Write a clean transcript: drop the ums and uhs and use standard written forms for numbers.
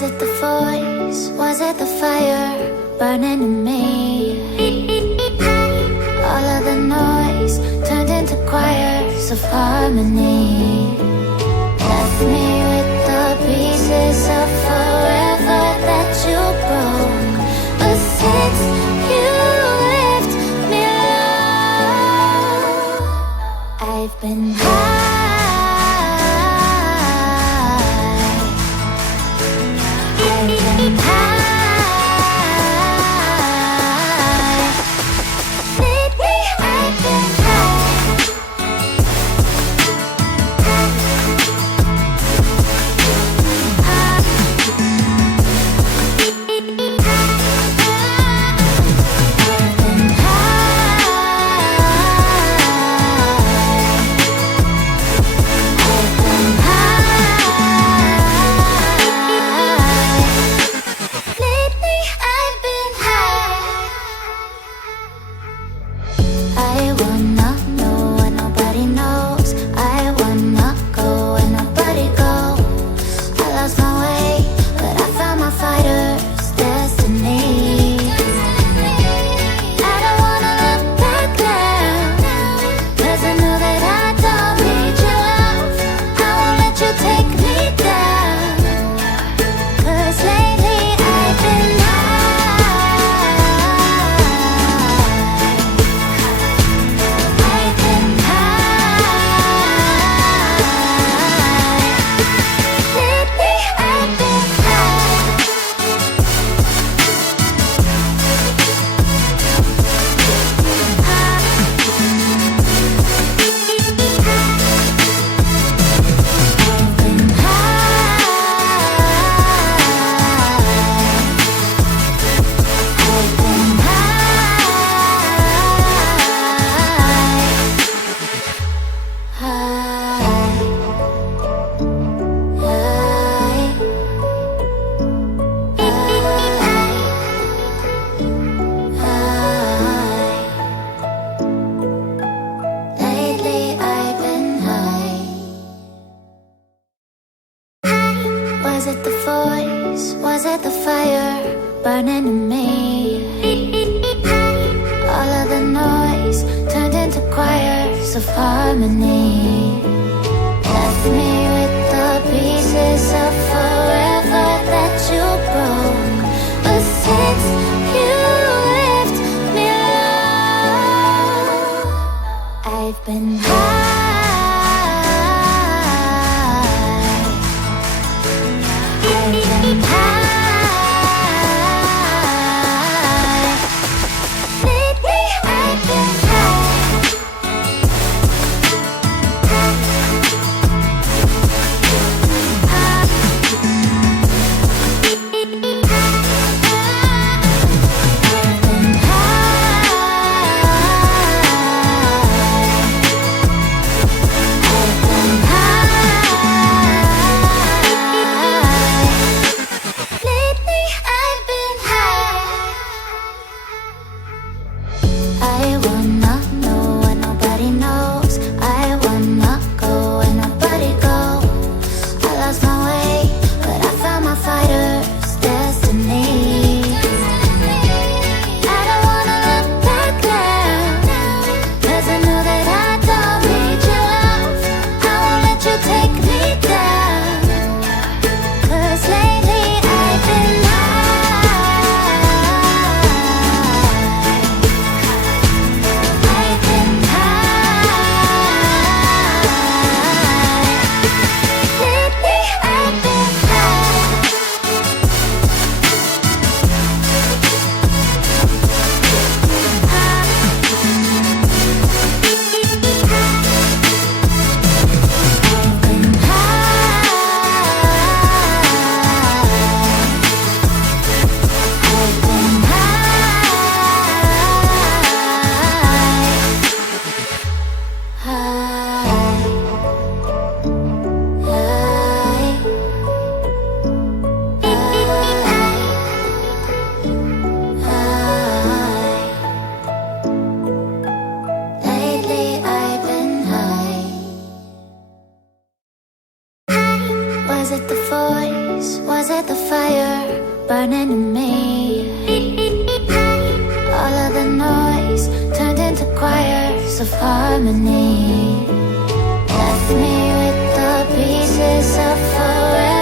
Was it the voice? Was it the fire burning in me? All of the noise turned into choirs of harmony. Left me with the pieces of forever that you broke. But since you left me alone, I've been high. Was it the voice? Was it the fire burning in me? All of the noise turned into choirs of harmony. Left me with the pieces of forever that you broke. But since you left me alone, I've been high. Was it the voice? Was it the fire? burning in me. All of the noise turned into choirs of harmony. Left me with the pieces of forever.